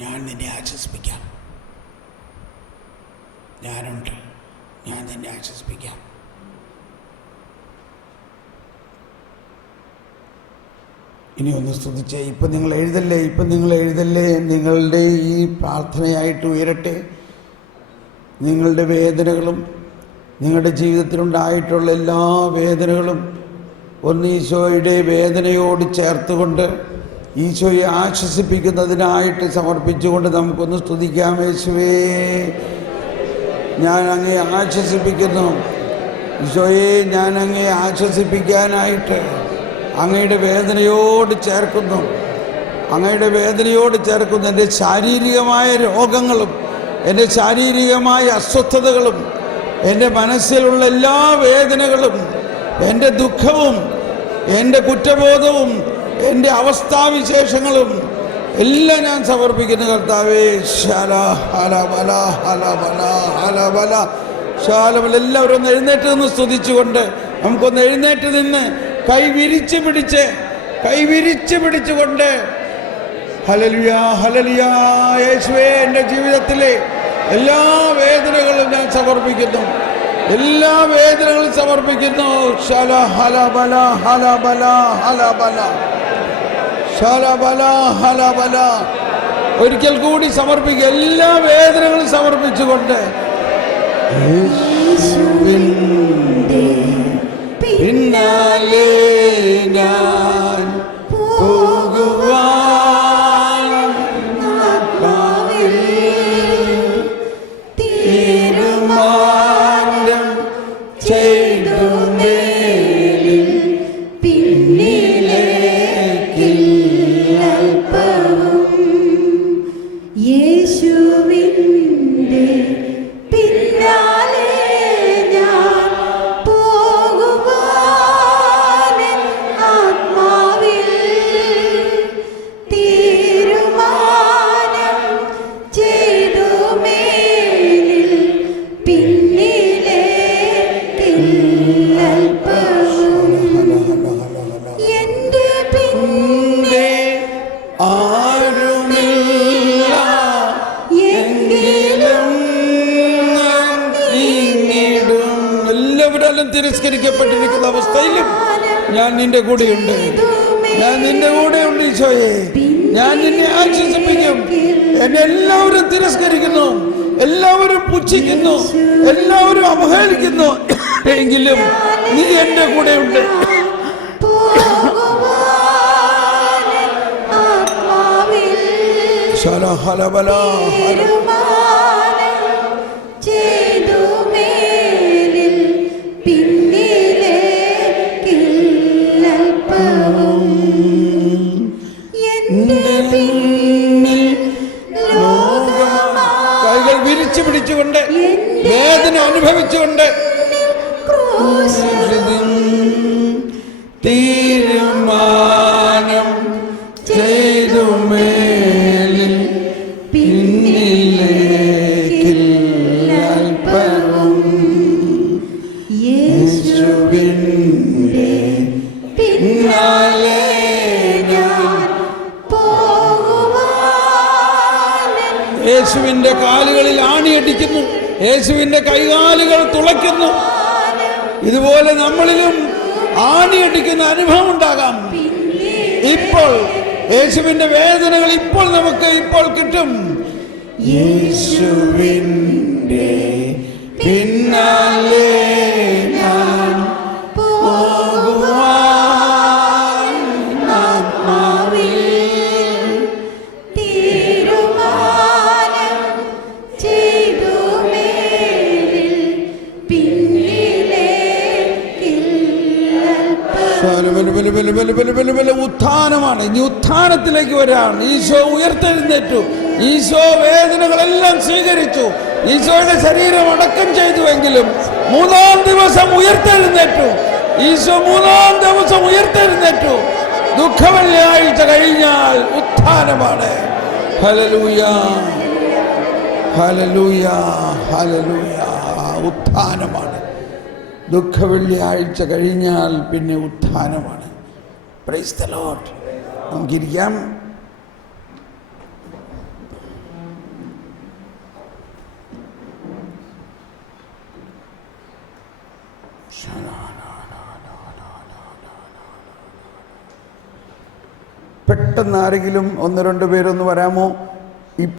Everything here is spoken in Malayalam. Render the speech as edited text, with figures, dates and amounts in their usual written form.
ഞാൻ നിന്നെ ആശ്വസിപ്പിക്കാം. ഞാനുണ്ട്, ഞാൻ നിന്നെ ആശ്വസിപ്പിക്കാം. ഇനി ഒന്ന് സ്തുതിച്ചേ. ഇപ്പം നിങ്ങൾ എഴുതല്ലേ, നിങ്ങളുടെ ഈ പ്രാർത്ഥനയായിട്ട് ഉയരട്ടെ. നിങ്ങളുടെ വേദനകളും നിങ്ങളുടെ ജീവിതത്തിലുണ്ടായിട്ടുള്ള എല്ലാ വേദനകളും ഒന്ന് ഈശോയുടെ വേദനയോട് ചേർത്തുകൊണ്ട് ഈശോയെ ആശ്വസിപ്പിക്കുന്നതിനായിട്ട് സമർപ്പിച്ചുകൊണ്ട് നമുക്കൊന്ന് സ്തുതിക്കാം. യേശുവേ, ഞാൻ അങ്ങയെ ആശ്വസിപ്പിക്കുന്നു. ഈശോയെ, ഞാൻ അങ്ങയെ ആശ്വസിപ്പിക്കാനായിട്ട് അങ്ങയുടെ വേദനയോട് ചേർക്കുന്നു. എൻ്റെ ശാരീരികമായ രോഗങ്ങളും എൻ്റെ ശാരീരികമായ അസ്വസ്ഥതകളും എൻ്റെ മനസ്സിലുള്ള എല്ലാ വേദനകളും എൻ്റെ ദുഃഖവും എൻ്റെ കുറ്റബോധവും എൻ്റെ അവസ്ഥാവിശേഷങ്ങളും എല്ലാം ഞാൻ സമർപ്പിക്കുന്നു കർത്താവേ. എല്ലാവരും ഒന്ന് എഴുന്നേറ്റ് നിന്ന് സ്തുതിച്ചുകൊണ്ട് നമുക്കൊന്ന് എഴുന്നേറ്റ് നിന്ന് കൈ വിരിച്ച് പിടിച്ചുകൊണ്ട് ഹല്ലേലൂയാ, ഹല്ലേലൂയാ. യേശുവേ, എൻ്റെ ജീവിതത്തിലെ എല്ലാ വേദനകളും ഞാൻ സമർപ്പിക്കുന്നു. ഒരിക്കൽ കൂടി സമർപ്പിക്കുക. എല്ലാ വേദനകളും സമർപ്പിച്ചുകൊണ്ട് പിന്നാലെ ഞാൻ പോകുവാൻ തീരുമാനം ചെയ്തു മേലിൽ പിന്നിലേക്കില്ലൽപ്പവും യേശുവിൻ്റെ പിന്നാലെ ഞാൻ പോകുവാൻ ആത്മാവിൽ തീരുമാനം ചെയ്തു മേലിൽ പിന്നിലേക്കില്ലൽപ്പവും എൻ്റെ പിന്നെ ആരുമില്ല എങ്കിലും ഞാൻ നീങ്ങിടും. എല്ലാവരും തിരസ്കരിക്കപ്പെട്ടിരിക്കുന്ന അവസ്ഥയിലും ഞാൻ നിന്റെ കൂടെയുണ്ട്. ഈശോയെ, ഞാൻ നിന്നെ ആശ്വസിപ്പിക്കും. എന്നെ എല്ലാവരും തിരസ്കരിക്കുന്നു, എല്ലാവരും പുച്ഛിക്കുന്നു, എല്ലാവരും അവഹേളിക്കുന്നു, എങ്കിലും നീ എൻ്റെ കൂടെയുണ്ട്. കൈകൾ വിരിച്ചു പിടിച്ചുകൊണ്ട് വേദന അനുഭവിച്ചുകൊണ്ട് തീരുമാനം ചെയ്തു മേലിൽ പിന്നിലേക്കില്ലൽപ്പവും യേശുവിൻ്റെ പിന്നാലെ ഞാൻ പോകുവാൻ. യേശുവിൻ്റെ കാലുകളിൽ ആണിയടിക്കുന്നു, യേശുവിൻ്റെ കൈകാലുകൾ തുളയ്ക്കുന്നു. ഇതുപോലെ നമ്മളിലും ആണിയടിക്കുന്ന അനുഭവം ഉണ്ടാകാം. ഇപ്പോൾ യേശുവിൻ്റെ വേദനകൾ നമുക്ക് കിട്ടും. യേശുവിൻ്റെ പിന്നാലെ ഞാൻ പോകുവാൻ ആത്മാവിൽ തീരുമാനം ചെയ്തു മേലിൽ പിന്നിലേക്കില്ലൽപ്പവും. ഉത്ഥാനമാണ്. ഇനി ഉത്ഥാനത്തിലേക്ക് വരാണ്. ഈശോ ഉയർത്തെഴുന്നേറ്റു. ഈശോ വേദനകളെല്ലാം സ്വീകരിച്ചു. ഈശോയുടെ ശരീരം അടക്കം ചെയ്തുവെങ്കിലും മൂന്നാം ദിവസം ഉയർത്തെഴുന്നേറ്റു. ഈശോ മൂന്നാം ദിവസം ഉയർത്തെഴുന്നേറ്റു. ദുഃഖവെള്ളിയാഴ്ച കഴിഞ്ഞാൽ ഉത്ഥാനമാണ്. ഹല്ലേലൂയാ, ഹല്ലേലൂയാ, ഹല്ലേലൂയാ. ഉത്ഥാനമാണ്. ദുഃഖവെള്ളിയാഴ്ച കഴിഞ്ഞാൽ പിന്നെ ഉത്ഥാനമാണ്. Praise the Lord. നമുക്കിരിക്കാം. പെട്ടെന്ന് ആരെങ്കിലും ഒന്ന് രണ്ട് പേരൊന്ന് വരാമോ?